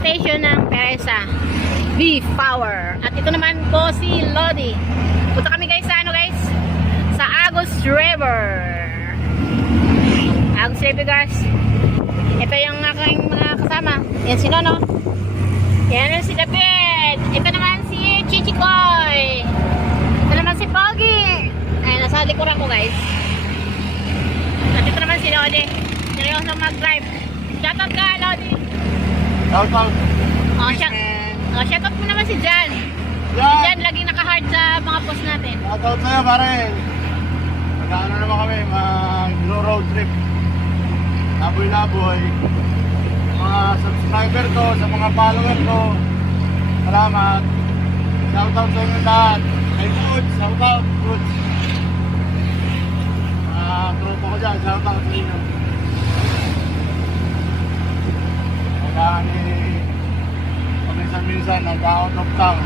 station ng Teresa Beef Power. At ito naman po si Lodi. Punta kami guys sa ano guys? Sa Agus River. Agus River guys. Ito yung aking mga kasama. Yan si Nono. Yan si David. Ito naman si Chichikoy. Ito naman si Pogi. Ayan, nasa likuran ko guys. At ito naman si Lodi. Seryoso mag-drive. Shoutout ka Lodi. Shoutout. Shoutout mo naman si Jan. Si Jan laging naka-hard sa mga post natin. Shoutout sa'yo pare. Magkano naman kami, mag-road trip. Laboy-laboy. Mga subscriber ko, sa mga follower ko. Salamat. Shoutout sa inyo lahat. Kay Goods, shoutout. Goods. Mga tropa ko dyan, shoutout sa inyo. Kailangan minsan nag-out of town.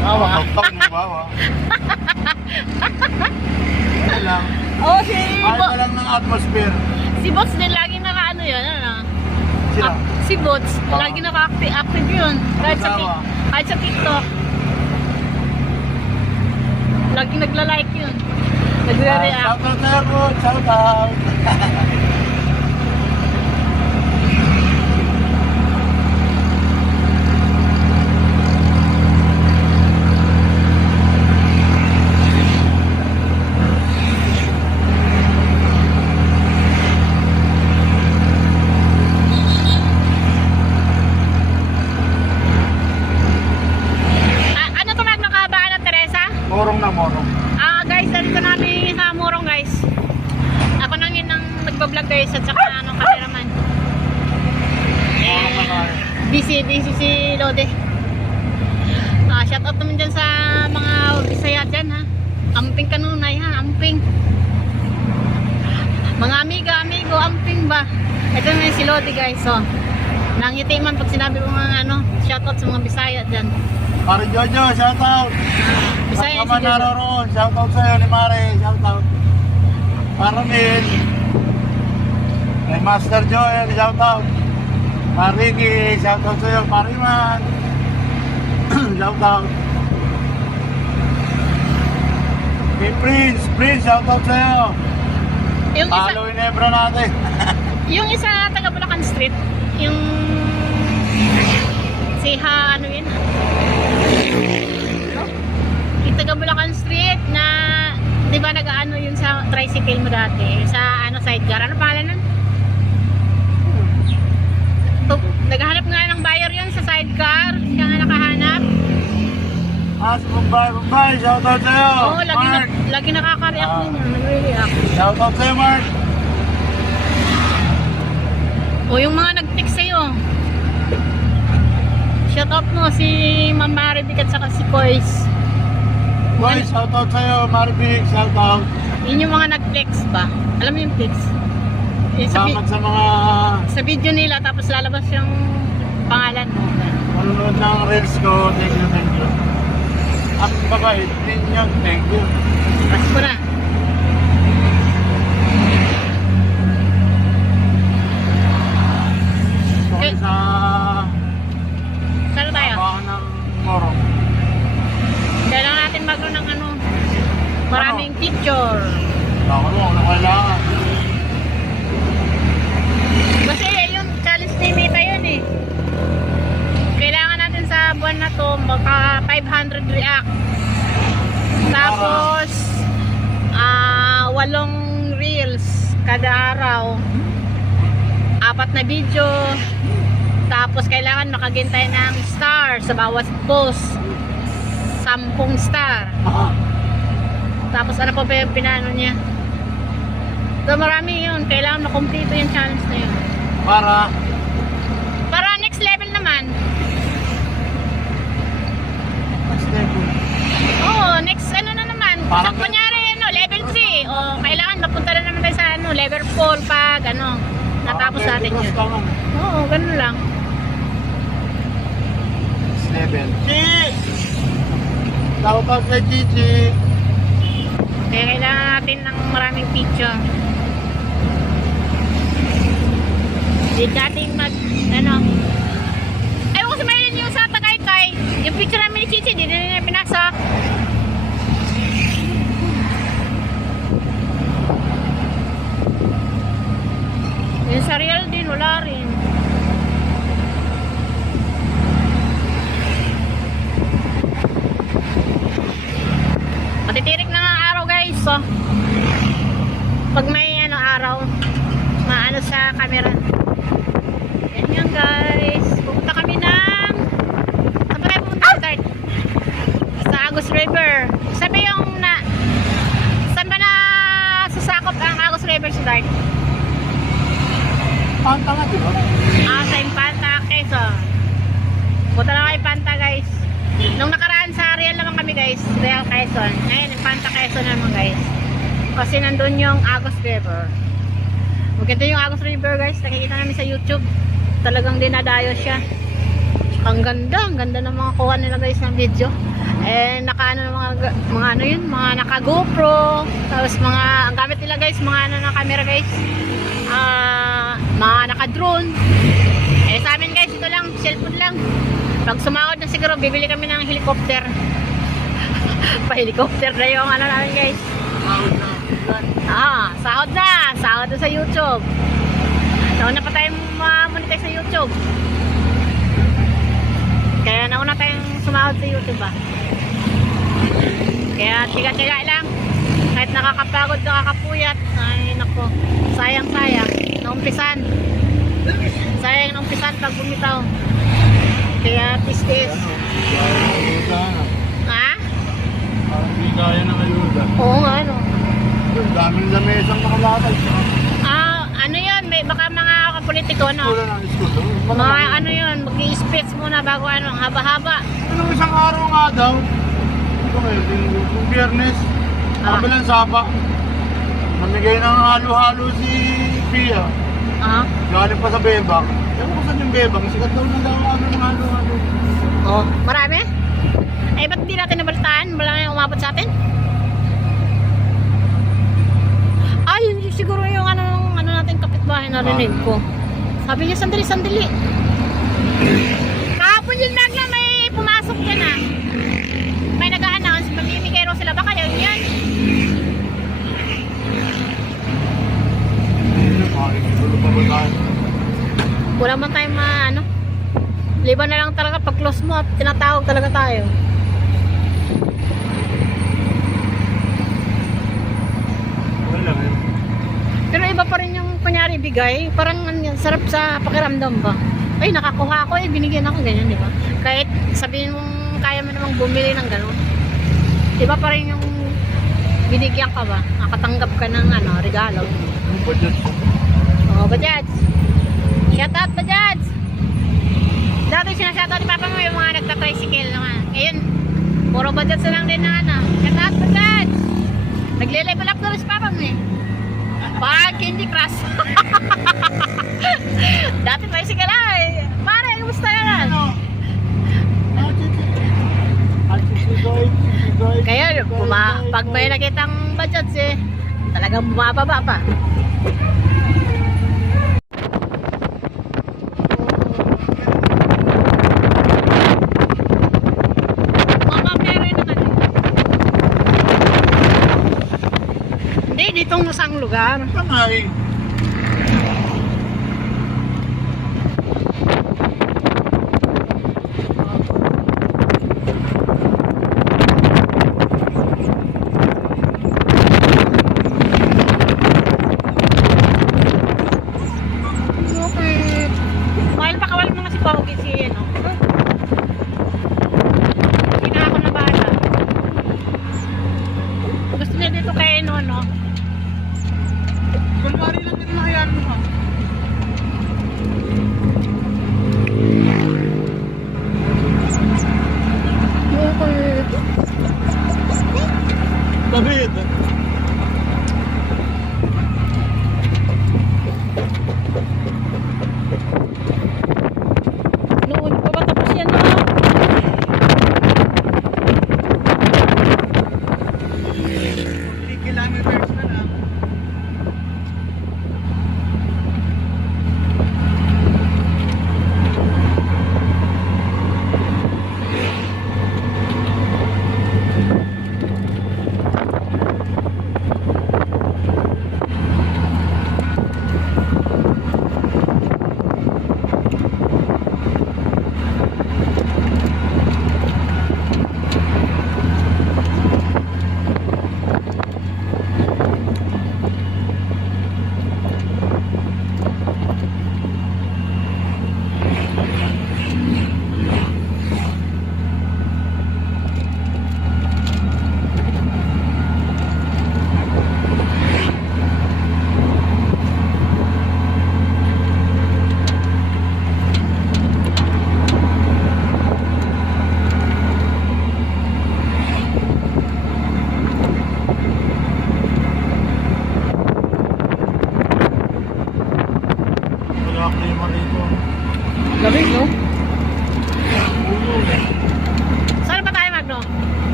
Bawa. Out of town yung bawa. Ano lang. Oh, si Kahit lang ng atmosphere. Si Bots din lagi naka-ano yun, ano? Sila. Si Bots, lagi naka-active yun. Kahit sa TikTok. Lagi nagla-like yun. Nagre-react. Shoutout sa'yo po. Shoutout. Morong na morong. Guys, dito namin sa Morong guys. Ako nang yun ang nagbablog guys at saka anong cameraman. Busy si Lode. Shoutout naman dyan sa mga Bisaya dyan ha. Amping kanunay ha, amping. Mga amigo, amping ba? Ito na si Lode guys. So, nangiti man pag sinabi ko mga ano, shoutout sa mga Bisaya dyan. Mare Jojo, shoutout. Bisaya Saan ka man si Jojo. naroon, shoutout sa'yo ni Mare, shoutout. Paramil. Kay Master Joel, shoutout. Mariki, shoutout sa'yo. Pariman, shoutout. Kay Prince, shoutout sa'yo. Yung isa, Palo Inebra natin. yung isa taga Bulacan Street, yung si ano yun? Yung taga Bulacan Street na, di ba nag-ano yun sa tricycle mo dati? Sa ano, sidecar? Ano pangalan nun? Naghahanap nga ng buyer yun sa sidecar. Siya nga nakahanap. Si Bombay, shoutout sa'yo. Oo, lagi nakaka-react din yun. Nagre-react. Shoutout sa'yo, Mark. O yung mga nag-text sa'yo. Shoutout mo si Ma'am Maribik at saka si Kois. Boy, shoutout sa'yo, Maribik, shoutout. Yun yung mga nag-text ba? Alam mo yung text? Eh, Salamat sa mga sa video nila tapos lalabas yung pangalan mo. manunod ng reels ko. Thank you. At babait din yun, thank you. Press ko na. So, sa Saan tayo? tabahan ng Morong. Kailangan natin magkaroon ng ano, maraming picture. Baka mo, ano kailangan? Kasi yung challenge ni Mita yun eh. Kailangan natin sa buwan na to baka 500 react. Tapos 8 reels kada araw. 4 na video. Tapos kailangan makagintay ng star sa bawat post. 10 star. Tapos ano pa ba yung pinano niya? So marami yun. Kailangan makumpleto yung challenge na yun. Para next level naman. Next level. Oo, next ano na naman. Parang Kunyari ano, level 3. O kailangan mapunta na naman tayo sa ano, level 4 pag ano, natapos natin yun. Oo, ganun lang. Next level. Shoutout kay Gigi. Kaya kailangan natin ng maraming picture. Hindi natin mag, ano, Yung picture namin ni Chichi, di na pinasok. Yung sa real din, wala rin. Matitirik na ng araw guys. So, pag may ano araw, maano sa camera. Yan yan guys. Pupunta kami ng... Saan ba tayo pupunta sa Dart? Sa Agus River. Sabi yung na... Saan ba na sasakop ang Agus River sa Dart? Panta nga, di ba? Sa Infanta, Quezon. Punta na kayo Infanta guys. Nung nakaraan sa Real naman kami guys, Real Quezon. Ngayon, Infanta Quezon naman guys. Kasi nandun yung Agus River. Maganda yung Agus River guys. Nakikita namin sa YouTube. Talagang dinadayo siya. Ang ganda ng mga kuha nila guys ng video. Eh, naka ano mga ano yun, mga naka GoPro. Tapos mga, ang gamit nila guys, mga ano na camera guys. Mga naka drone. Eh sa amin guys, ito lang, cellphone lang. Pag sumahod na siguro, bibili kami ng helicopter. Pa-helicopter na yung ano namin guys. Sahod na sa YouTube. Nauna pa tayong monetize sa YouTube. Kaya nauna tayong sumahod sa YouTube ba. Kaya tiga-tiga lang. Kahit nakakapagod, nakakapuyat. Ay nako, sayang naumpisan. Sayang naumpisan pag bumitaw. Kaya tistis. Ha? Hindi kaya ng ayuda. Oo nga no. Daming lamesang nakalatay. Ano yun, may baka mga kapolitiko no? Wala ng school. Mga ano yun, mag-i-speech muna bago ano, ang haba-haba. Anong isang araw nga daw? Ito ngayon, yung Biyernes, kabilang sapa. Namigay ng halo-halo si Pia. Galing pa sa Bebang. Ewan ko saan yung Bebang, sikat daw na daw ang halo-halo. Marami? Eh, ba't di natin nabalitaan? Wala na yung umabot sa atin? Yun siguro yung ano natin kapitbahay narinig ko. Sabi niya, sandali. Kahapon yung nagla may pumasok dyan ah. May nag-a-announce, mamimigay raw sila. Baka yun yan. Wala man tayong ano. Liban na lang talaga pag close mo at tinatawag talaga tayo. Pero iba pa rin yung kunyari bigay, parang sarap sa pakiramdam ba? Ay, nakakuha ako binigyan ako ganyan, di ba? Kahit sabihin mong kaya mo namang bumili ng gano'n. Iba pa rin yung binigyan ka ba? Nakatanggap ka ng regalo. Bajaj. Shout out Bajaj. Dati sinashoutout ni Papa mo yung mga nagta-tricycle naman. Ngayon, puro Bajaj na lang din na Shout out Bajaj. Nagle-level up na rin si Papa mo eh. Pag hindi crash. Dati tricycle ay. Pare, kumusta yan? Kaya pag may nakitang budget talagang bumababa pa. Hindi, ditong isang lugar. Panay. Kulmari lang din nakayaan mo ha. David. Noon pa ba tapos yan ha? 3 kilometers na lang.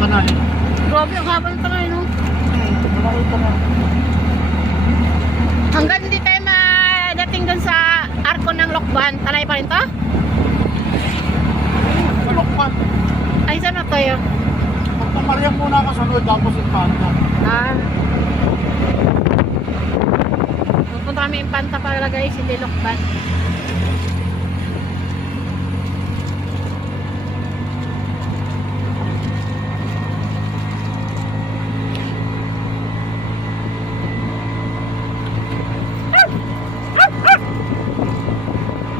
ka na eh. Grabe, ang haba ng tanay, no? Malaki ka na. Hanggang hindi tayo madating dun sa arko ng Lokban, talay pa rin to? Malokpan. Ay, saan na tayo? Punta Maria muna kasunod, tapos Infanta. Ah. Pupunta kami Impanta para guys, hindi Lokban.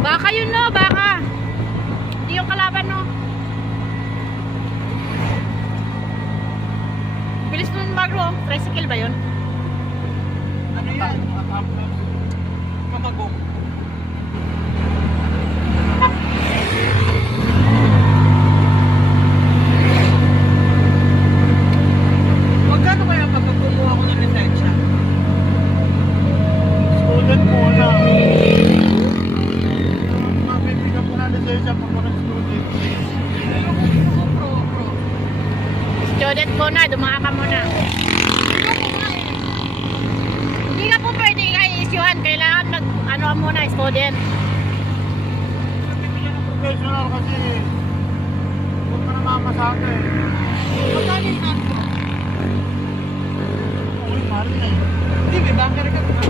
Baka yun no, baka. Hindi yung kalaban no. Bilis nun magro, tricycle ba yun? Ano yan? Kamagong. Magkano kaya pag kumuha ko ng lisensya? Student muna. Mabibigyan mo na lisensya mo ng student. Pro. Student muna, dumaka ka muna. Hindi nga po pwede i-issuehan. Kailangan mag, ano ka muna, student. Bibigyan ng professional kasi huwag ka na mamasake. Magkano yung ako? Uy, mali na eh. Hindi, may banker ka pa.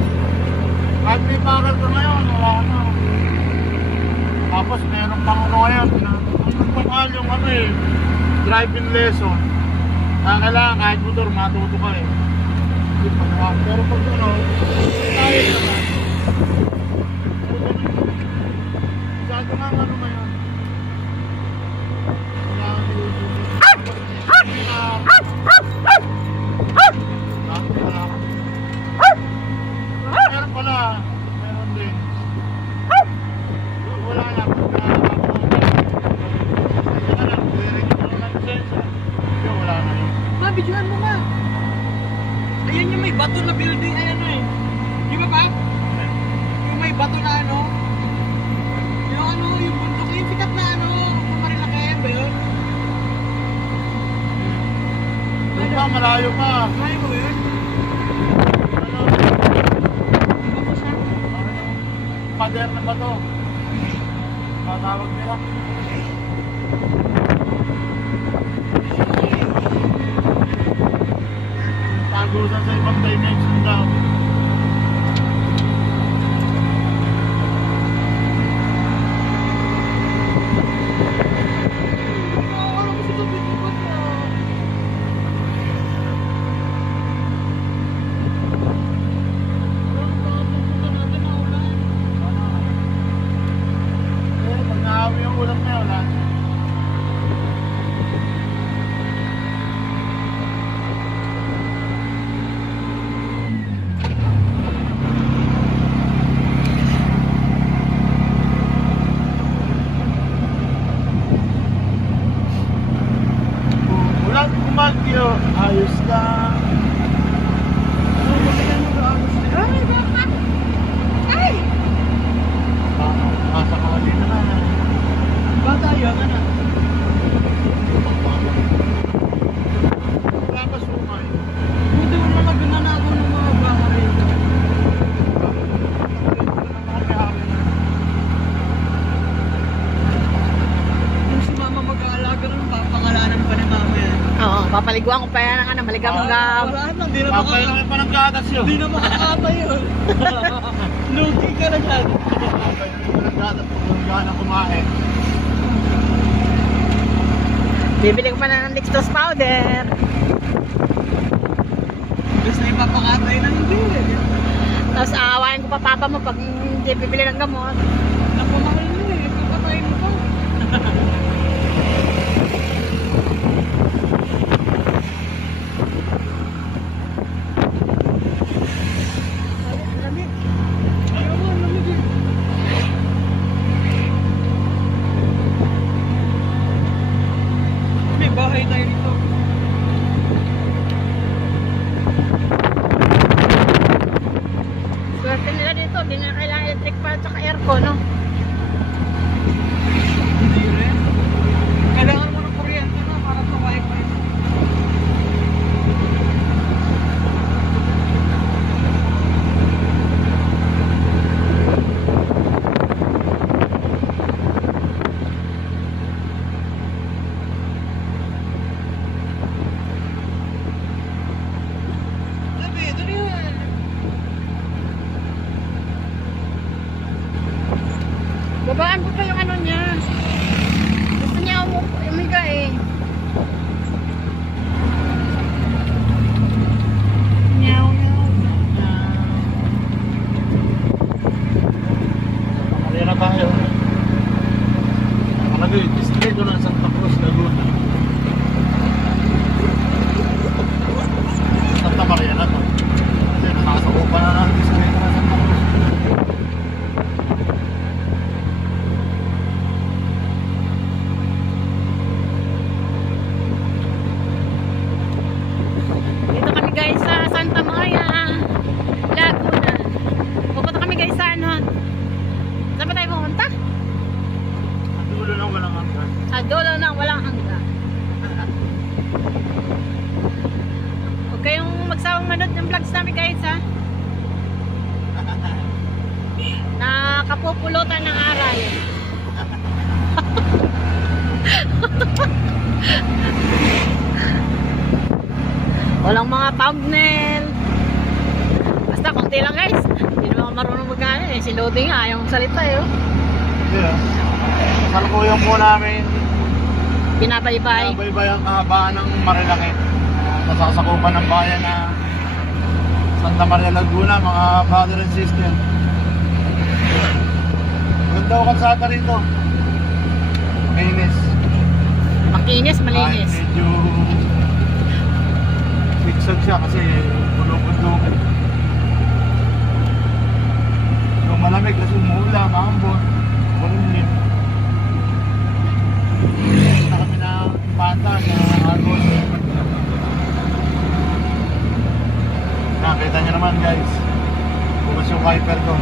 Kahit may bakal ka ngayon, wala na. Tapos meron pang ano ngayon, pang yung ano eh, driving lesson. Kailangan kahit motor, matuto ka eh. Pero pag ano, tayo naman. Masyado nga ano ngayon. Kailangan meron pala, meron din. Wala na. Wala na yun. Ma, bidyohan mo ma. Ayan yung may bato na building, ayan eh. Di ba ba? Yung may bato na ano. Yung ano, yung bundok, yung sikat na ano. Marilaki ba yun? Doon pa, malayo pa. Kaya mo yun? Ano? Di ba po siya? Pader na ba to? Matawag nila. Tagusan sa ibang dimension daw. Alam ko sa video ko to. Eh, pag naawi yung ulam na yun, ha? Ulan kumagyo, ayos lang. Ay, baka! Ay! Masakali na na. Bata yun, ano? Wala pa sumay. Buti mo na nagunanago ng mga baka rito. Yung si mama mag-aalaga ng papangalanan pa ni mama yan. Oo, papaliguan ko pa yan ng ano, maligamang gam. Wala lang, di na Papailangan pa ng gatas yun. Di na makakatay yun. Lugi ka na dyan. Papailangan pa ng gatas pag huwag na kumain. Bibili ko pa na ng Dextrose powder. Gusto na ipapakatay na hindi eh. Tapos aawain ko pa papa mo pag hindi bibili ng gamot. Napamahal mo eh. Ipapatay mo pa. Lamig. Ayaw mo, lamig eh. May bahay tayo dito. Swerte nila dito, hindi na kailangan electric fan at aircon, no? Hindi rin. Kailangan kayong manood ng vlogs namin guys ha. Nakapupulutan ng aral. Walang mga thumbnail. Basta konti lang guys. Hindi naman ako marunong magkano eh. Si Lodi nga ayaw salita eh. Oh. Yeah. Kasalukuyang po namin. Binabaybay. Binabaybay ang kahabaan ng Marilaki. Nasasakupan ng bayan na Santa Maria Laguna, mga brother and sister. Ganda ko kalsada rito. Makinis. Makinis, malinis. Ay, medyo zigzag siya kasi bulong-bulong. Yung malamig kasi umuula, maambon. Malamig. Na kami ng bata na Argos. Nakita nyo naman guys. Bukas yung wiper ko.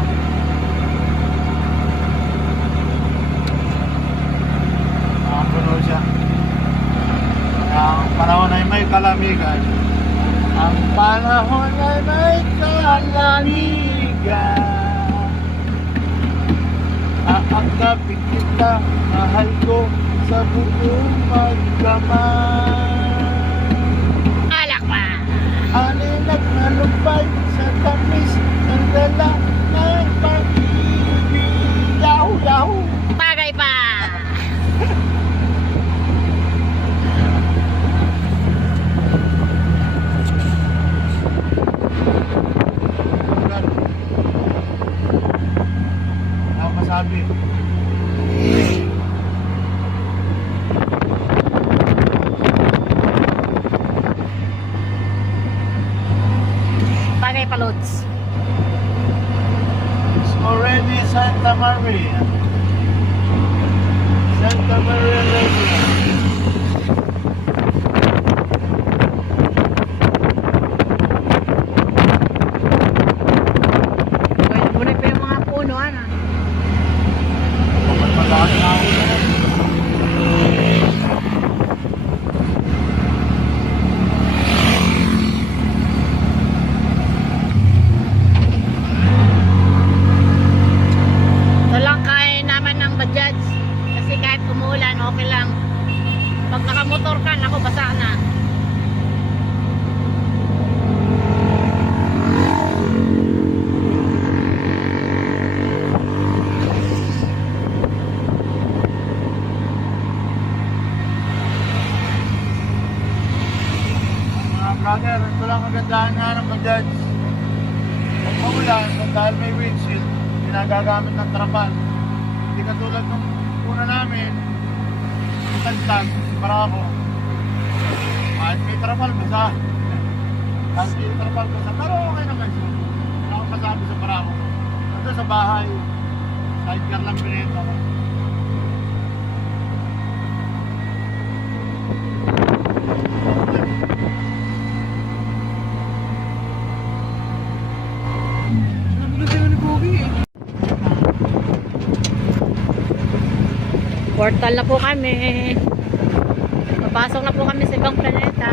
Nakapuno siya. Ang panahon ay may kalamigan. Ang panahon ay may kalamigan. Aakapin kita, mahal ko sa buong magkamay. Alak pa! Alinag na lupay sa tamis ng dala ng pag-ibig. Yahoo! Yahoo! Bagay pa! Ako masabi. Bagay pa, Lods. It's already Santa Maria. Santa Maria Laguna. Bunay pa yung mga puno, ano? Malakas na ako. Ito lang kain naman ng Bajaj. Kasi kahit umuulan, okay lang. Pag nakamotor ka, naku, basa na. Mga brother, ito lang kagandahan nga ng Bajaj. Pag maulan, dahil may windshield, ginagagamit ng trapal. Hindi katulad nung una namin, tagtag, Barako. Kahit may trapal, basa. Kahit may trapal, basa. Pero okay naman siya. Wala akong masabi sa Barako. Ito sa bahay, sidecar lang pinito. Nabulo sa'yo ni Pogi eh. Portal na po kami. Papasok na po kami sa ibang planeta.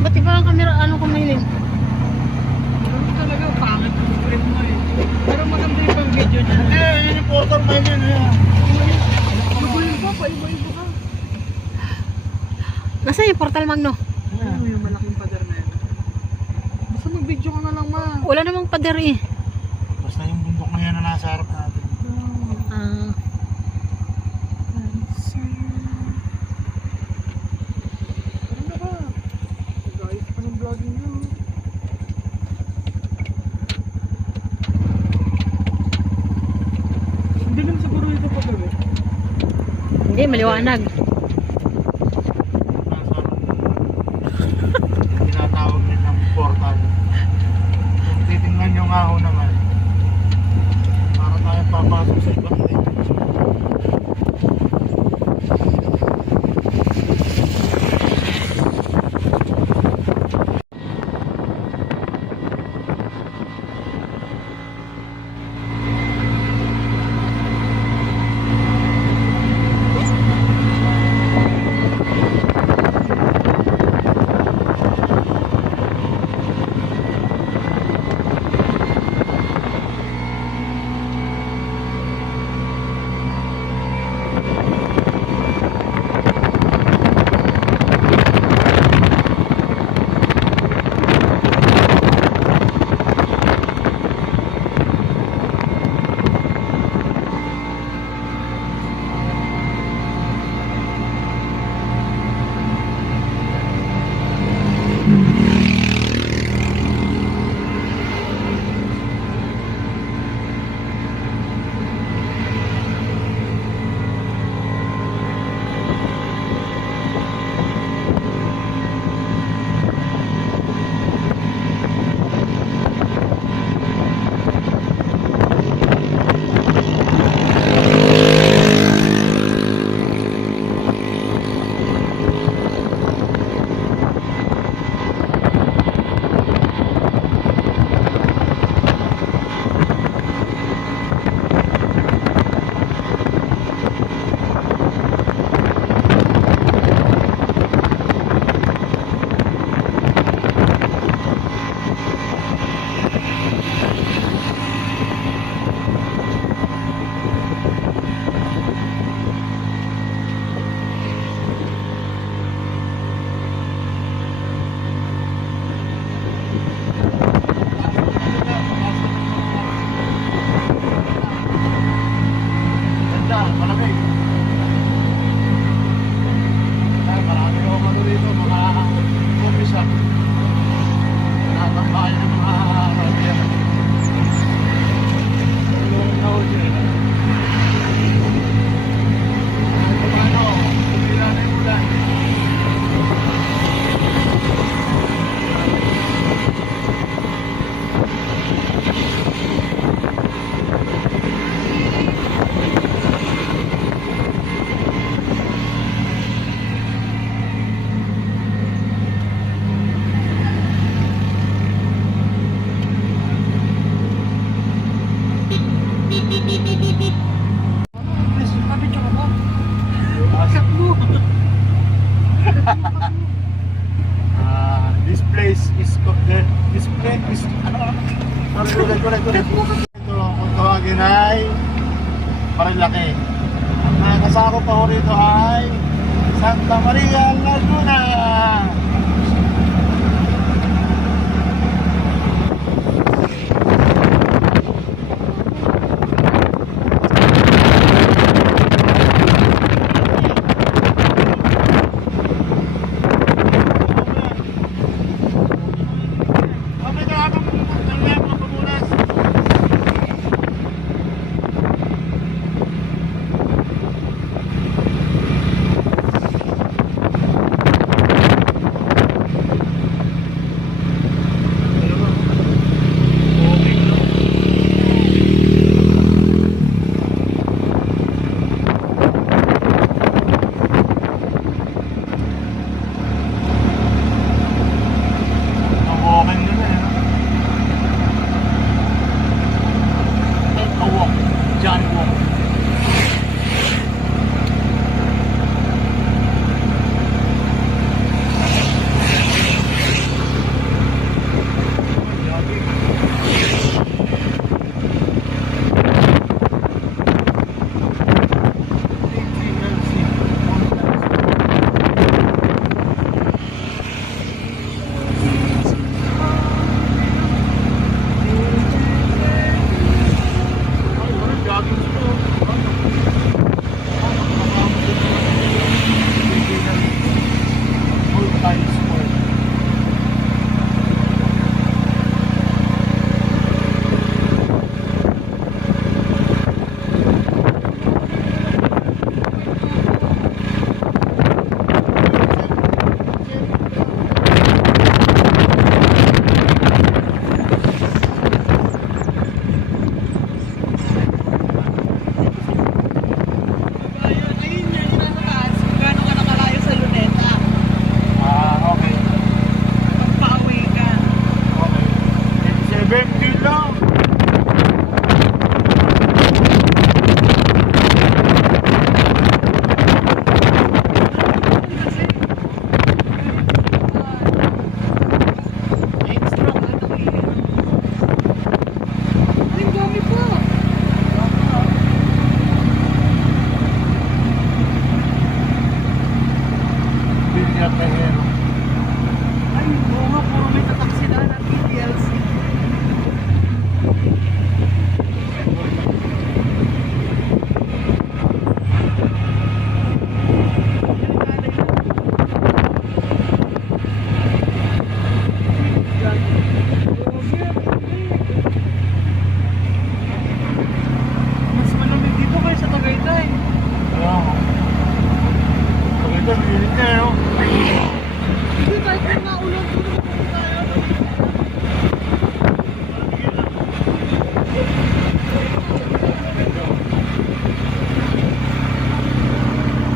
Ba't iba ang camera? Ano kumiling? Ano talaga, pangit ang script mo eh. Pero maganda yung pang video niya. Yun yung portal may yun. Iba-iba pa, iba-iba ka. Nasaan yung Portal Magno? Ano yung malaking pader na yan? Basta mag-video ka na lang, ma. Wala namang pader eh. Basta yung bundok na yan na nasa harap natin. Ah, Ano ba? Guys, anong vlogging nyo? Hindi naman siguro ito pa gabi. hindi, maliwanag. Tinatawag din ng portal. Kung titingnan nyo nga ho naman, Ulit. Ito, kung tawagin ay Marilaki. Ang nakakasako pa ho rito ay Santa Maria, Laguna.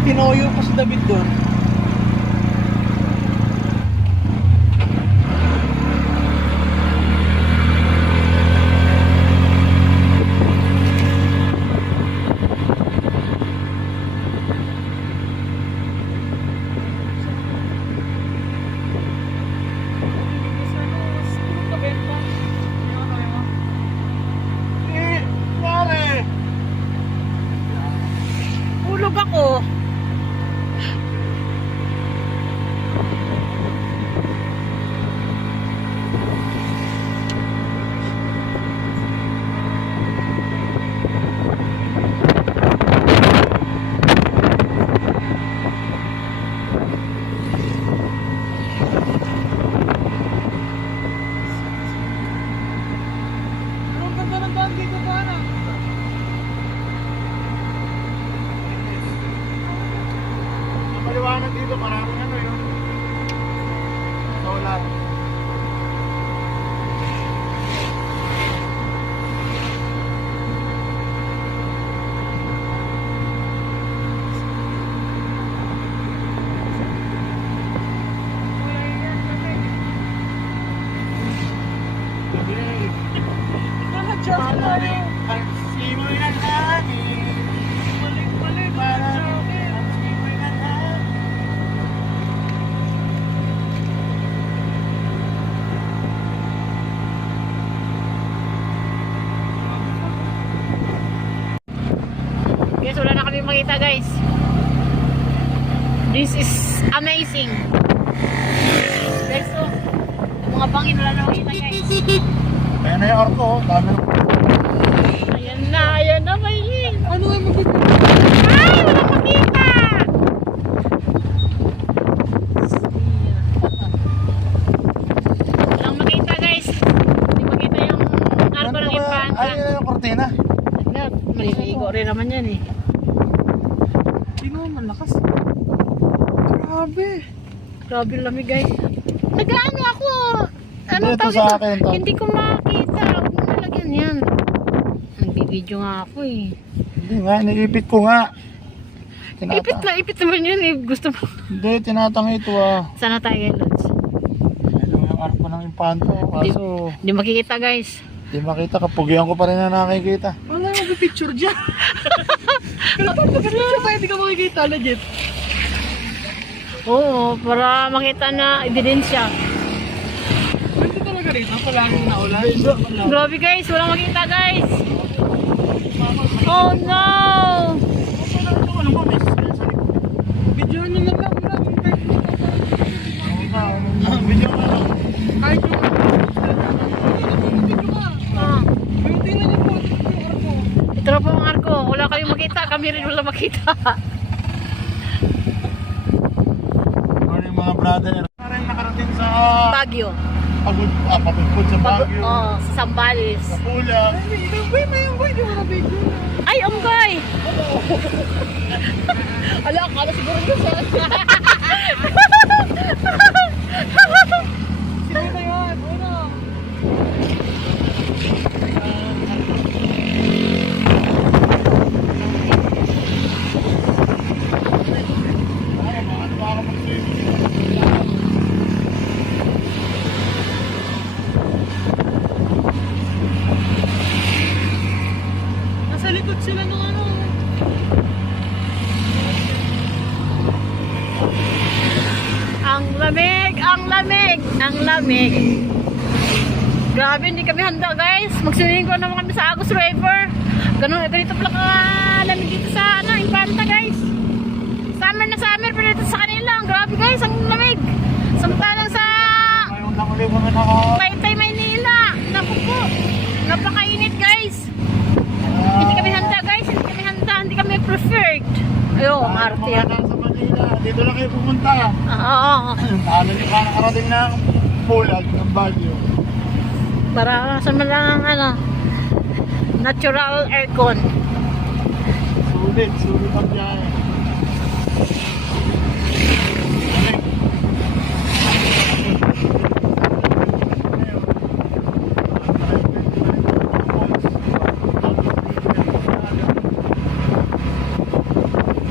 Tinoyo pa si David doon. Hulog ako. Anong ganda ng daan dito ba na? Maliwanag dito, maraming ano yun. Solar. Naka-adjust tayo. Ang simoy ng hangin. Balik-balik. Parang ang simoy ng hangin. kayong makita guys. This is amazing. Guys, oh. Yung mga bangin wala na makita guys. Ayan na yung arko, oh. Dami na. Ayan na, Maylin. Ano nga magiging? Ay, wala makita. Walang makita guys. Hindi makita yung arko ng Infanta. Ay, yun yung kortina. Maliligo rin naman yan eh. Sino man lakas? Grabe. Grabe yung lamig guys. Nag-ano ako. Ano Dito tawag sa ito? akin to. Hindi ko makita. Huwag mo nalagyan yan. Nagbibideo nga ako eh. Hindi nga, iniipit ko nga. Ipit naman yun eh. Gusto mo. Hindi, tinatang ito ah. Sana tayo kay Lods. Ito yung arko ng Impanto. Kaso, Hindi makikita guys. di makita. Kapugian ko pa rin na nakikita. Wala yung mag-picture dyan. Pero pag mag-picture pa, hindi ka makikita, legit. Oo, para makita na ebidensya. Pwede talaga rin. Ako lang yung naulan. Grabe guys, walang makita guys. Oh no! Video nyo lang lang. Wala akong kahit Video ka lang. kahit yung video ka. Ah, Yung tingnan niyo po. Yung arko. ito na po ang arko. Wala kayong makita. Kami rin wala makita. Ano yung mga brother? Parang nakarating sa Baguio. pagpupod sa Baguio. Oo, sa Sambales. Sa Pula. Yung boy, di mo na video. Ay, Onggoy! Ala, akala siguro yun sa... Sino na yan? Ano? Nasa likod sila ng ano. Ang lamig, ang lamig, ang lamig. Grabe, hindi kami handa guys. Mag-swimming ko naman kami sa Agus River. Ganito pala kalamig dito sa Infanta guys. Summer na summer, pero dito sa kanila. Grabe guys, ang lamig. Samantalang sa Ngayon lang ulit mga naka... Taytay, Maynila. Naku po, napakainit guys. Hindi kami handa guys, hindi kami handa, hindi kami preferred. Ayun, arte yan. Sa Manila. Dito lang kayo pumunta. Oo, Ano niyo pa nakarating ng Pulag, ng Baguio. para sa malang ano, natural aircon. Sulit ang biyahe.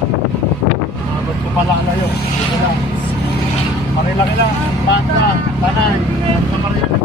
Abot ko pala layo. Dito lang. Marilaki lang. Panta, Tanay. Sa Marilaki.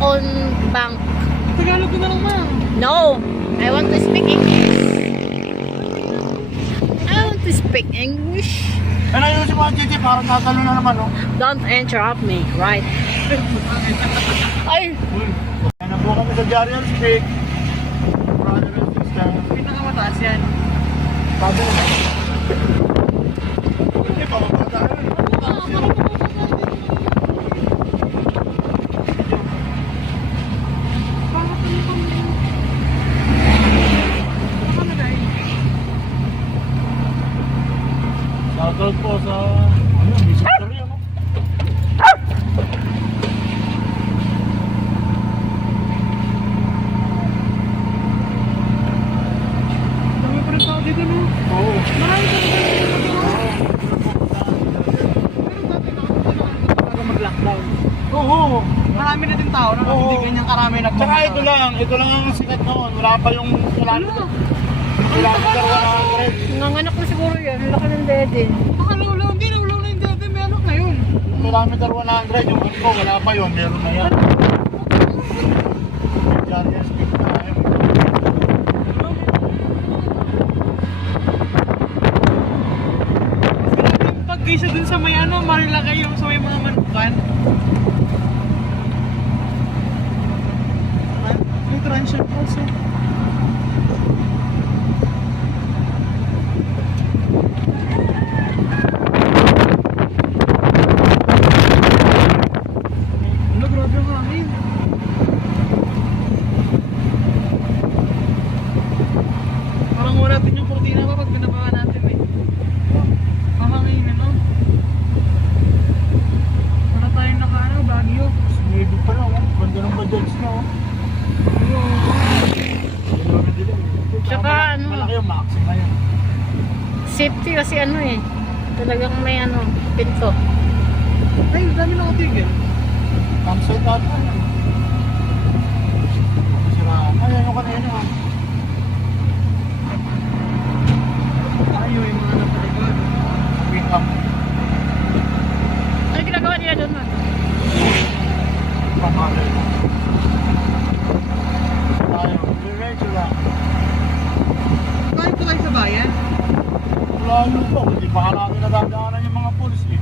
on bank. Tagalog ko na lang, ma. No, I want to speak English. I want to speak English. Ano yun si mga Gigi? Parang tatalo na naman, no? Don't interrupt me, right? Ay, Kaya na po kami sa Jarian Speak. Brother and sister. Pinakamataas yan. Sabi na. Hindi pa mabata rin. Shoutout po sa visitor yun, no? Dami pa rin tao dito, no? Oo. Marami pa rin tao dito. Pero dati nakapunta para mag-lockdown. Oo. Marami na din tao na Oo. hindi ganyang karami nagpunta. Tsaka ito lang ang sikat noon. Wala pa yung kilometer 100. nanganak na siguro yan. Ang laki ng dede. Nakalaw lang, hindi na yung dati, may anak na yun. Kilometer 100. Yung ano ko, wala pa yun. Meron na yan. Jarian Speak na tayo. Grabe yung pag-gaysa dun sa may ano, Marilaki yung sa may mga manukan. Yung transient also. Ano, grabe ang hangin. Parang wala din yung kurtina pa pag binabawa natin eh. Mahangin ano? Wala tayong naka-ano, Baguio. Maybe pa lang. Banda ng budgets na. Tsaka ano, Malaki yung maxima yan. safety kasi ano eh. Talagang may ano, pinto. Ay, dami na katigil. Campsite natin. Masiraan. Ayan yung kanina. Tayo yung mga napalikod. Pick up. Ano ginagawa nila doon man? Pangkalay. Tayo. Diretso lang. Kahit ko kayo sa bayan. Lalo pa. Hindi pa natin nadadaanan yung mga pulis eh.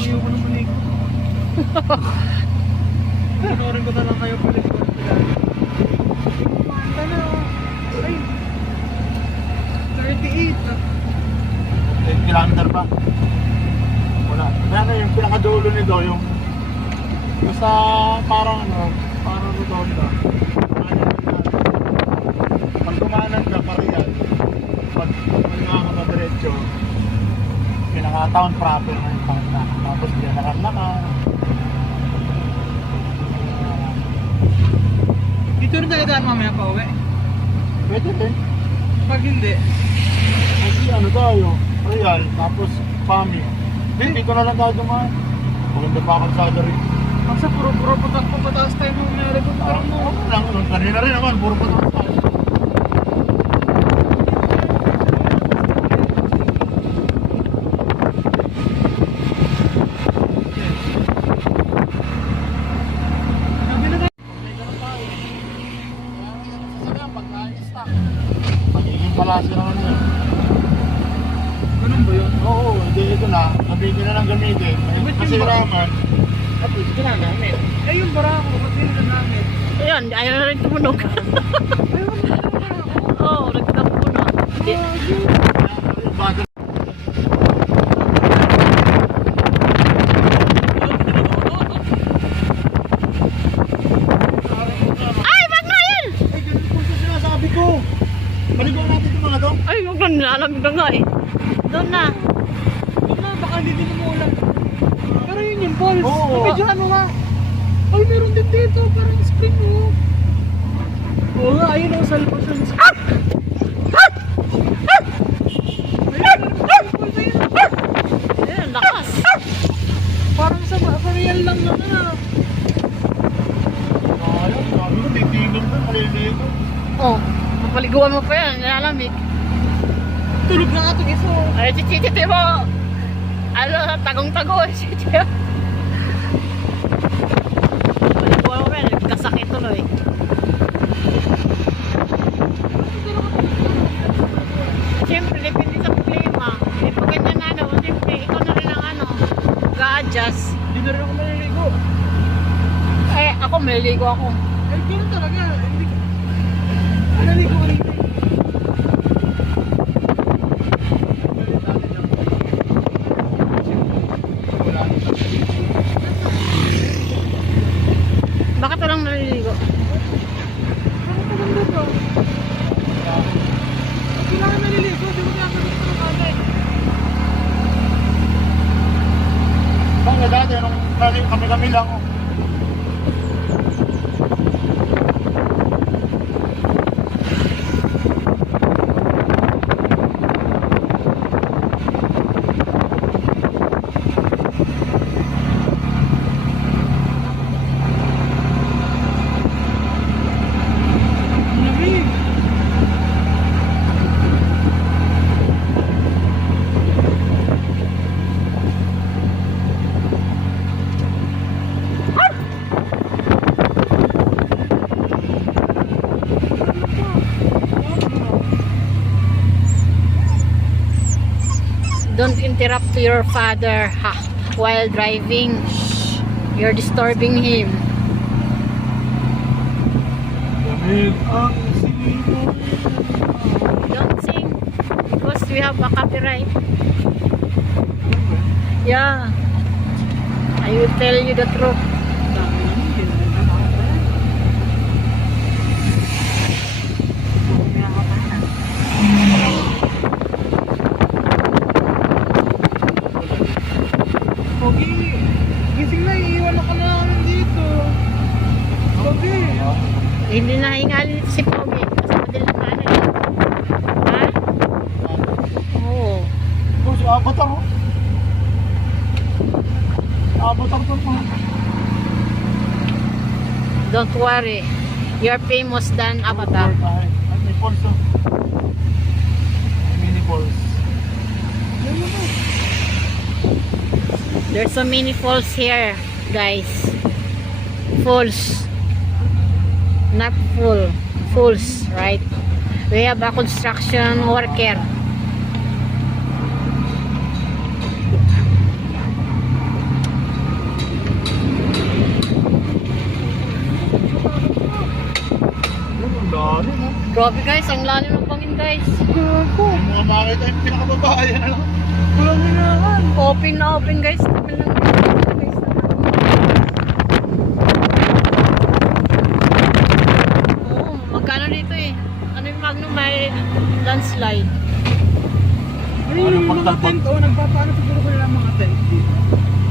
Ayaw ko naman eh. Panorin ko na lang kayo palikod. Panda na. Ay. 38. 10 kilometer pa. Wala. Ano yung pinakadulo nito yung basta parang ano, parang rotonda. Pag kumanan ka, Parial. Pag nga ka madiretso, pinaka-town proper na yung pangita. Tapos diyan nakalaka. Dito rin tayo daan mamaya pa uwi. Pwede rin. Pag hindi, Kasi ano tayo, Parial, tapos Pami. Dito na lang tayo dumaan. Maganda pa kalsada rin. kasi puro putak pa pataas tayo nung nangyari ko. Parang mo. Ako lang, kanina rin naman, puro pa tayo. Sabi na tayo. Magiging palasi naman yun. Ganun ba yun? Oo, hindi ito na. Gamitin na lang gamitin. Kasi raman. At least ginagamit. Eh yung barako, ba't yun na namin? Ayun, ayaw na rin tumunog. Ayun, yung barako. Oo, nagtapuno. Hindi. Yung bago. Ay, wag na yan! Ay, ganun po sa sinasabi ko. Baligaw natin yung mga to. Ay, wag na, nilalamig na nga eh. Doon na. Baka, baka hindi din umuulan. Pero yun yung balls. Oo. Napidyohan mo nga. Ay, meron din dito. Parang spring mo. Oo nga, ayun o, salvation spring. Ayun, lakas. Parang sa real lang naman ah. Ayun, sabi ko, titigil na, maliligo. Oh, mapaliguan mo pa yan, nilalamig. Tulog na nga ito isa. Ay, chichititi mo! Tagong-tago si Tia. Balik ko rin, kasakit tuloy. Siyempre, depende sa problema. Eh, pag ganyan na ano, siyempre, ikaw na rin ang ano, ga-adjust. Hindi na rin ako maliligo. Eh, ako, maliligo ako. Eh, gano'n talaga. Hindi ko. Maliligo ka rin. Bakit walang naliligo? Maganda to. Kailangan naliligo. Di mo kaya ganun sa mga Bang dati, nung kami-kami lang. Oh. lamig. Don't interrupt to your father while driving. You're disturbing him. Lamig ang simoy. Don't sing because we have a copyright. Yeah. I will tell you the truth. Pogi, gising na, iiwan ako na kami dito. Pogi. Hindi na hingali dito si Pogi. Kasi madali na ano eh. Ha? Oo. Boss, abot ako. Abot ako po. Don't worry. You're famous than Avatar. Ay, may falls oh. Mini falls. There's so many falls here, guys. Falls. Not full. Falls, right? We have a construction worker. Ang dami mo. Grabe guys, ang lalim ng bangin guys. Gago. Yung mga makita yung pinakababae. Ano? Walang hinahan. Open na open guys. Tagal lang guys. Oo, magkano dito eh. Ano yung Magnum may landslide. Ano yung mga pagtagbag? tent? O, nagpapaano siguro ko nila mga tent dito.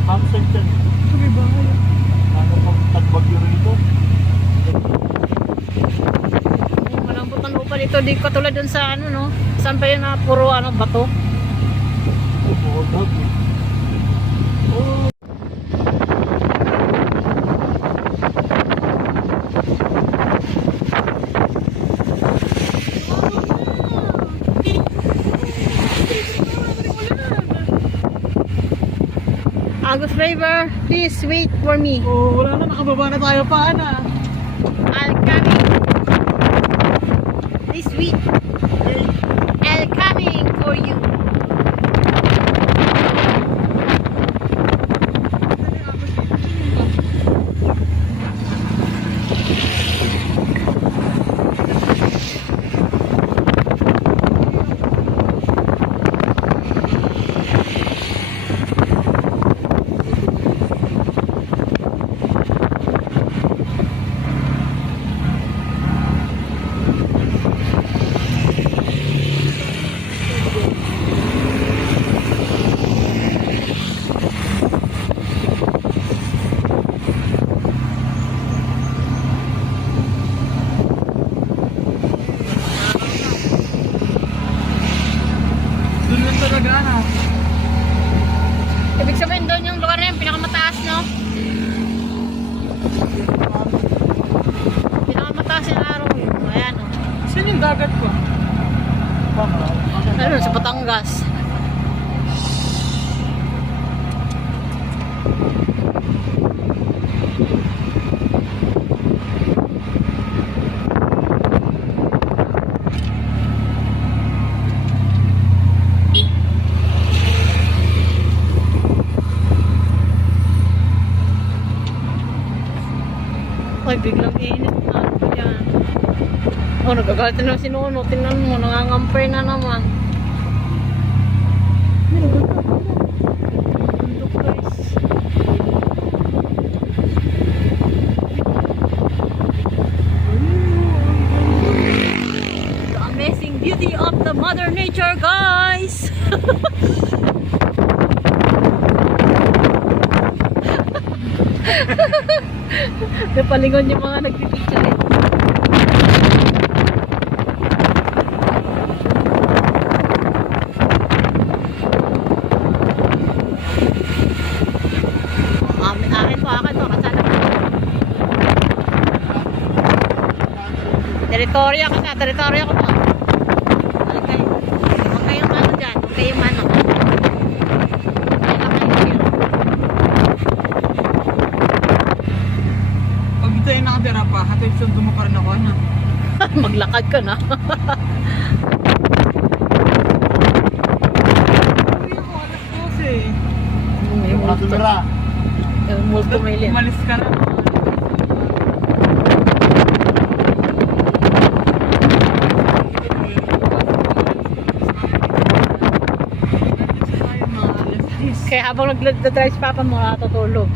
Hamsen dyan. Sabi ba kayo? Ano pang tagbagyo rito? Oo, malambot ang lupa dito. Di katulad dun sa ano no. Saan pa yun na puro ano bato. Buhod eh. Agus driver, please wait for me. Oh, wala na, nakababa na tayo pa, Ana. I'll coming. Please wait. I'll coming for you. Doon lang talaga, Ana. Ibig sabihin doon yung lugar na yun, pinakamataas, no? Pinakamataas yung araw yun. Ayan, no? Saan yung dagat ko? Ano, sa Batangas. Ay, biglang init na. Ano yan? Oh, nagagalit na si Nono. Tingnan mo, nangangampay na naman. Bundok, guys. The amazing beauty of the Mother Nature, guys! Napalingon yung mga nagpipicture ito. Akin to, kasana ko. Teritorya ko sa, teritorya ko po. Okay. Huwag kayong ano dyan, huwag kayong ano. Pag ito yung nakatira pa, hatid sundo mo pa rin ako, ano? Maglakad ka na. Uy, ako, alas 12 eh. Yung Wala tumira. multo may lin. Umalis ka na. Kaya habang nagdadrive si Papa mo, natutulog.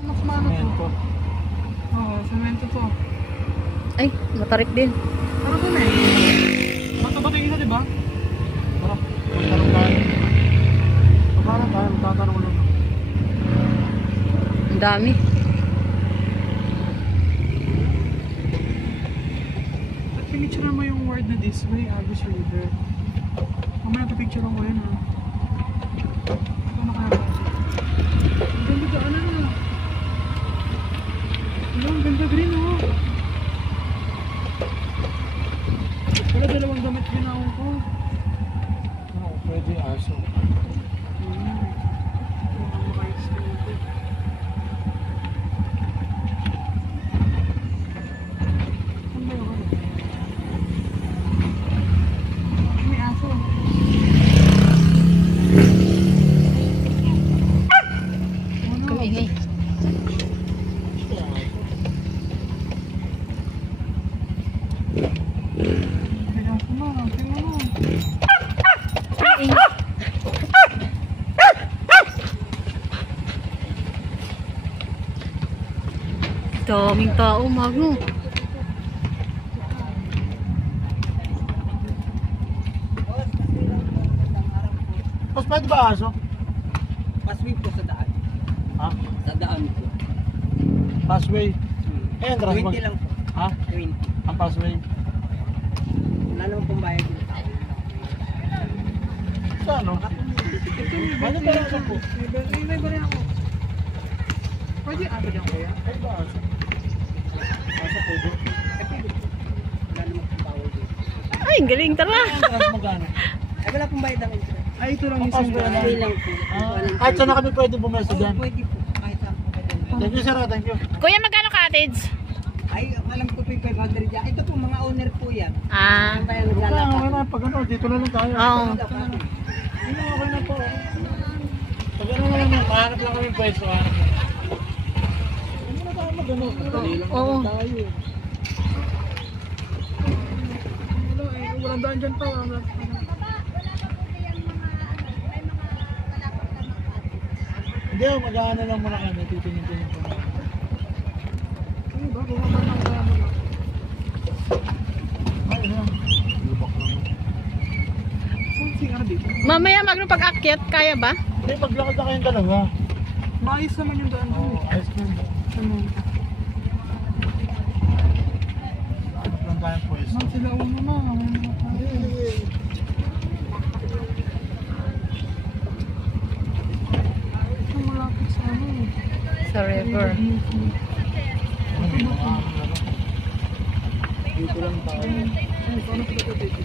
Mas mano to. Oo, semento to. Ay, matarik din. Pero ko na eh. Matabatay isa, diba? Tara, magtanong tayo. Magtanong tayo, magtatanong ulit. Ang dami. At pinicture mo yung word na this way, Agus River. Mamaya papicture ko yun, ha? Ito makakita. Ang ganda daanan, ha? Ang ganda green, ha? Wala dalawang damit ginawa ko. Oo, pwede aso. May aso. Kamingay. May aso na. Tingnan mo. Daming tao, Magno. Mas pwede ba aso? Pasway po sa daan. Ha? Sa daan po. Passway. Eh, entras 20 mag... lang po. Ha? 20. Ang passway. Wala naman pong bayad yung tao. Sa ano? Ano ba aso po? May bari ako. Pwede aso dyan kuya? Ay ba aso? Aso pwede. Wala naman pong bawal dito. Ay, ang galing, tara. Entras magkano? Ay, wala pong bayad ang insurance. Ay, ito lang Ang isang pasway daan. Pasway lang po. Kahit saan na kami pwede bumesa Oo, dyan. pwede po. Kahit saan po pwede. Thank you, sir. Thank you. Kuya, magkano cottage? Ay, alam ko po yung 500 dyan. Ito po, mga owner po yan. Ah, Saan tayo Okay naglalakad? na, pag ano, dito na lang tayo. oo. Ano, okay na po. Pag ano na lang, mahanap lang kami yung pwesto. Hanap lang. Ano na tayo mag-ano? Dali lang Oo. naman tayo. Wala eh, walang daan dyan pa. Hindi, mag-ano lang muna kami. Titingin-tingin ko na. Ano ba? Bumaba ng daan mo. Ay, ano? Lubak lang. Saan CR dito? Mamaya, Magno, pag akyat, kaya ba? Hindi, maglakad na kayong dalawa. Maayos naman yung daan Oo, doon. ayos lang. Ano? Hanap lang tayong pwesto. Ma'am, sila uno na. Ang malapit sa ano. Sa river. Ano, may mga ano na lang. Dito lang tayo. Paano sila ito dito?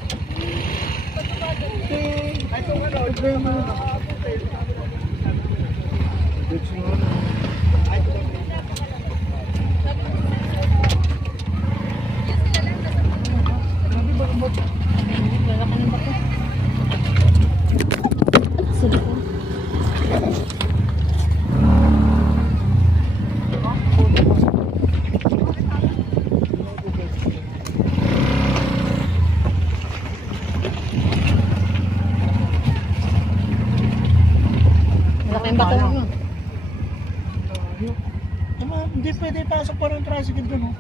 Dito na. Grabe ba ang bot? Lalaki Hindi pwede pasok pa rin tricycle doon. Oh.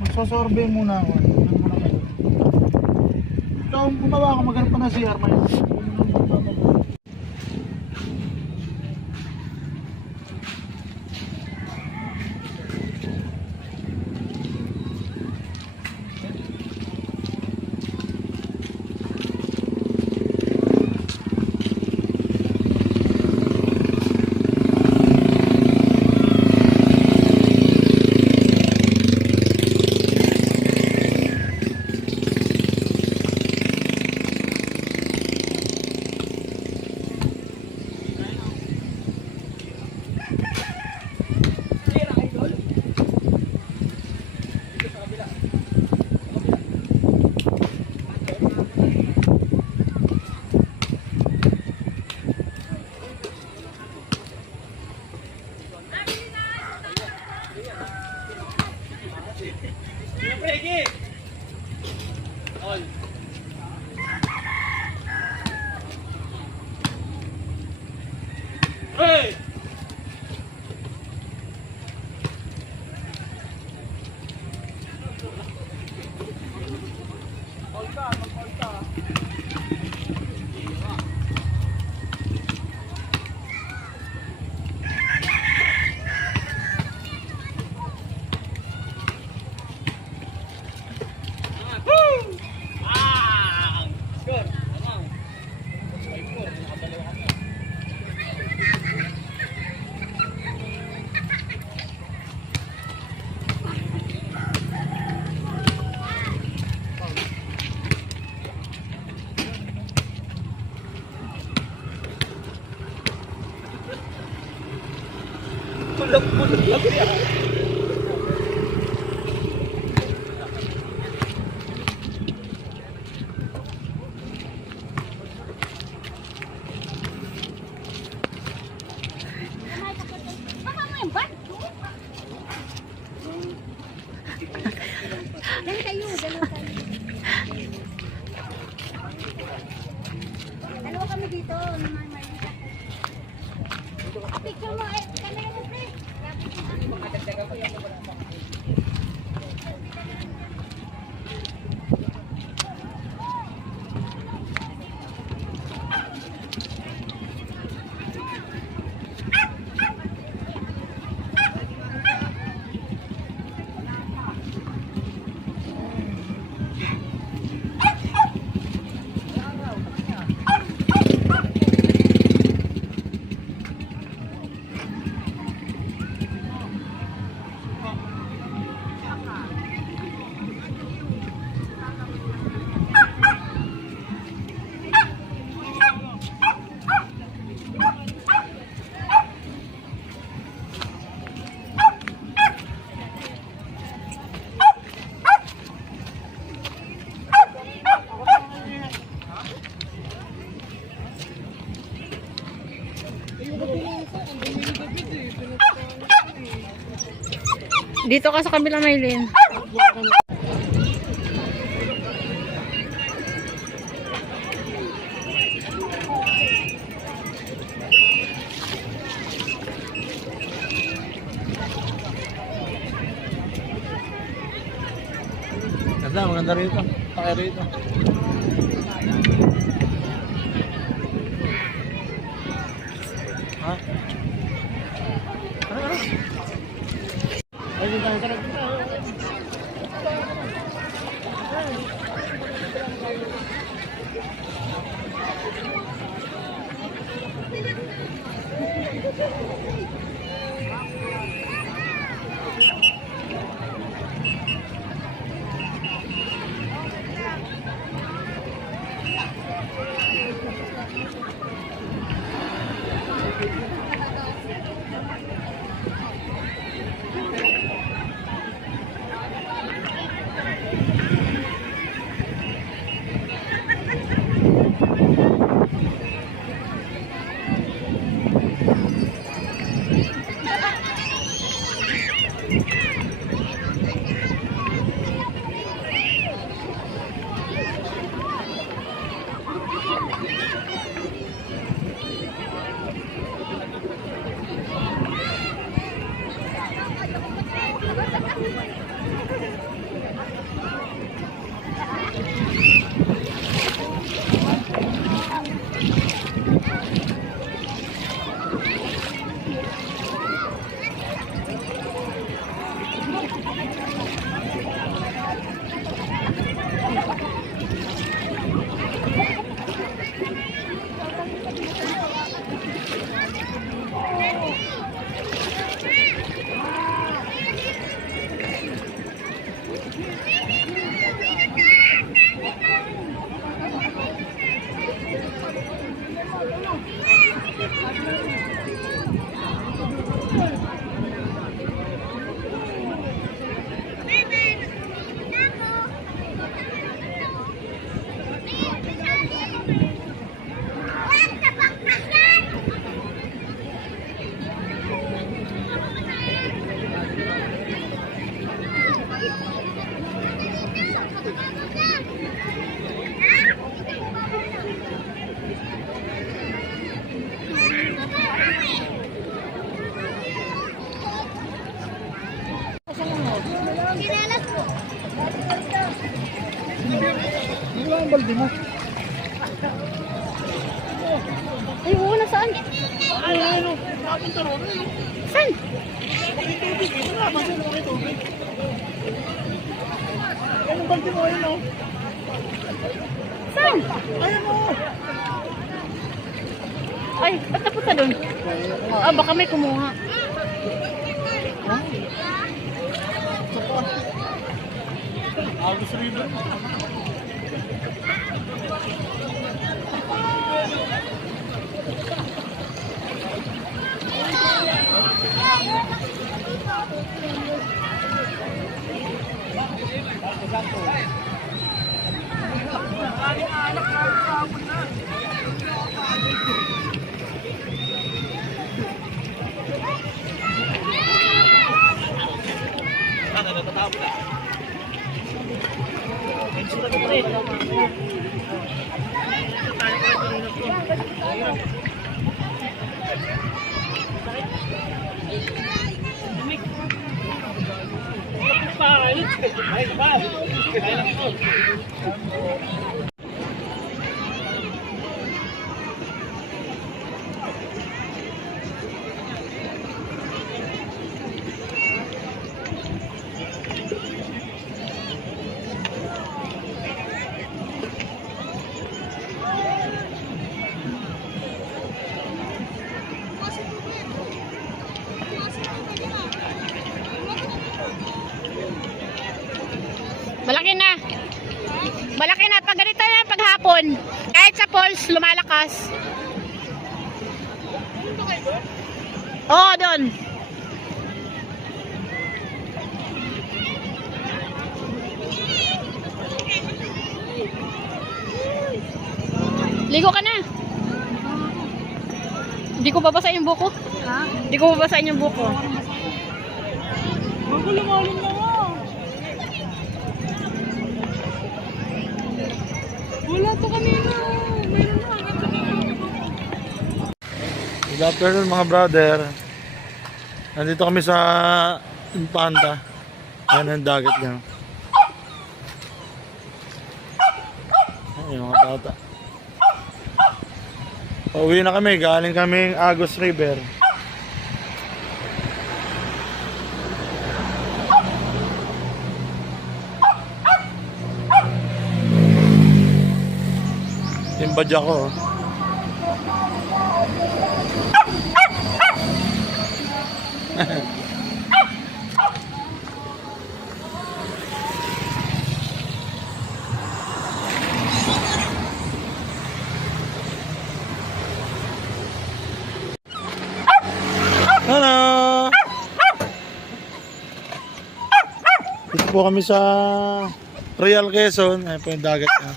Magsosurvey muna ako. Ano muna kayo? Ikaw, gumawa ka, maghanap ka na CR, may. Hey! Dalawa kayo. Dalawa kami dito. Picture mo. Kamera mo, pre. Dito ka sa kabilang Maylin. Ganda, maganda rito. Pakay rito. Ha? Ay, dito tayo. yung balde mo? Ay, oo, nasaan? Ano? Nakapunta ron. Saan? Tubig. Ito na. Basta mo kayo tubig. Yan yung balde mo. Ayun o. Saan? Ayun o. Ay, ba't napunta doon? Ah, baka may kumuha. Agus River. Malaki na. Malaki na. Pag ganito na paghapon, kahit sa falls, lumalakas. Oo, doon. Ligo ka na. Hindi ko babasahin yung buko. Ha? Hindi ko babasahin yung buko. Bago lumalim na nga. Wala to kanina. Meron na. Good afternoon mga brother. Nandito kami sa Infanta. Ayan ang dagat niya. Ayan yung mga bata. Pauwi na kami. Galing kaming Agus River. Timbadya ko. Hello! Dito po kami sa Real Quezon. Ayun po yung dagat na.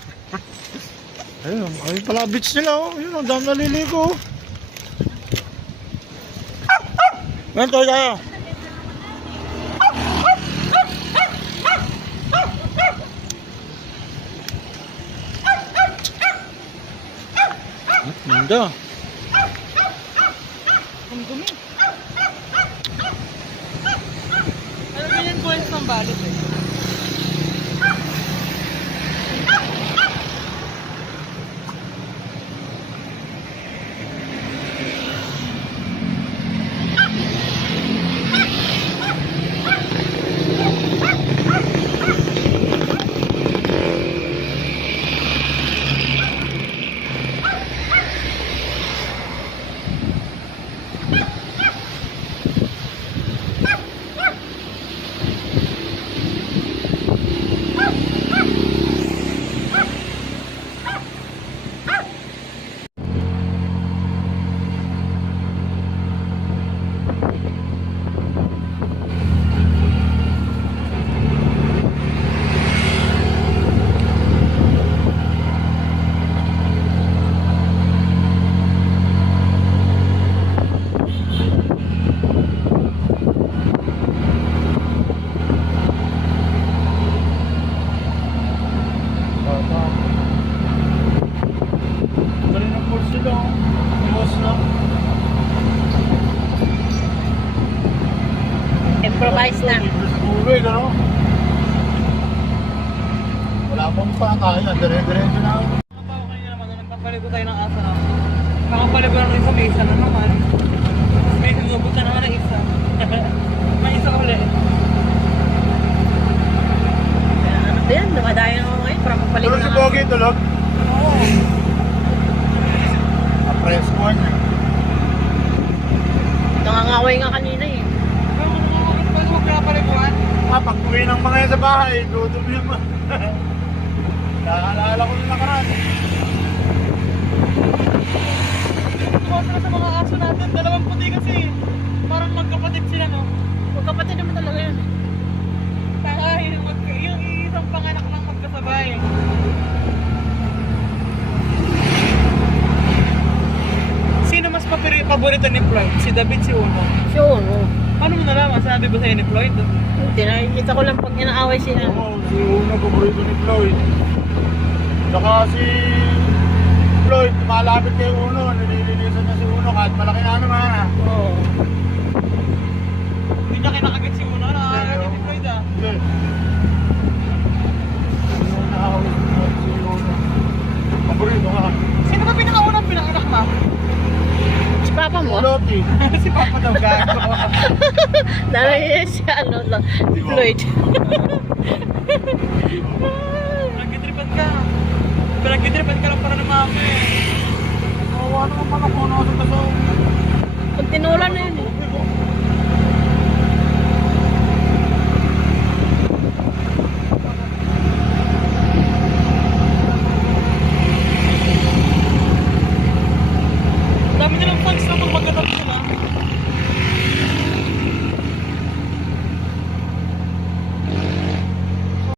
Ayun, ayun pala beach nila oh. Ayun, ang dami naliligo. Ngayon tayo. Ganda. Ang dumi. Ano ganyan po yung pambalot eh? Improvise na. Tubig, ano? Wala pang pa tayo. Dire-diretso na ako. Nakapaw kanina naman, nagpapaligo tayo ng asa. Nakapaligo na rin sa mesa na naman. May sinubot na naman ng isa. May isa ulit. Kaya ano ba yan? Dumadayo naman ngayon para magpaligo Tulog si na. Pogi, tulog. Oo. Press mo niya. Nangangaway nga kanina eh. Pero kung nakakagod pa huwag pinapaliguan. Pag uwi ng mga yan sa bahay, lutom yun mo. Naalala ko nung nakaraan. Tumawas na sa mga aso natin. Dalawang puti kasi. Parang magkapatid sila, no? Magkapatid naman talaga yan. Yung isang panganak lang magkasabay. Sino mas paborito ni Floyd? Si David, si Uno? Sure, no. Paano mo nalaman? Sabi ba sa'yo ni Floyd? Hindi, nakikita ko lang pag inaaway siya. Oo, si Uno, paborito ni Floyd. Saka si Floyd, malapit kay Uno, nililinisan niya si Uno kahit malaki na naman. Oo. Hindi niya kinakagat si Uno. Nakakagat ni Floyd, ah. Hindi. Uno nakakawin si Uno. Paborito ka. Sino ba pinakaunang pinanganak ma? Si Papa mo? Loti. Si Papa daw gago. Dahil si ano lang, si Floyd. Pinagkitripan ka. Pinagkitripan ka lang para na mama eh. Kawawa naman pala kung ano sa taso. Pag tinulan na yun eh.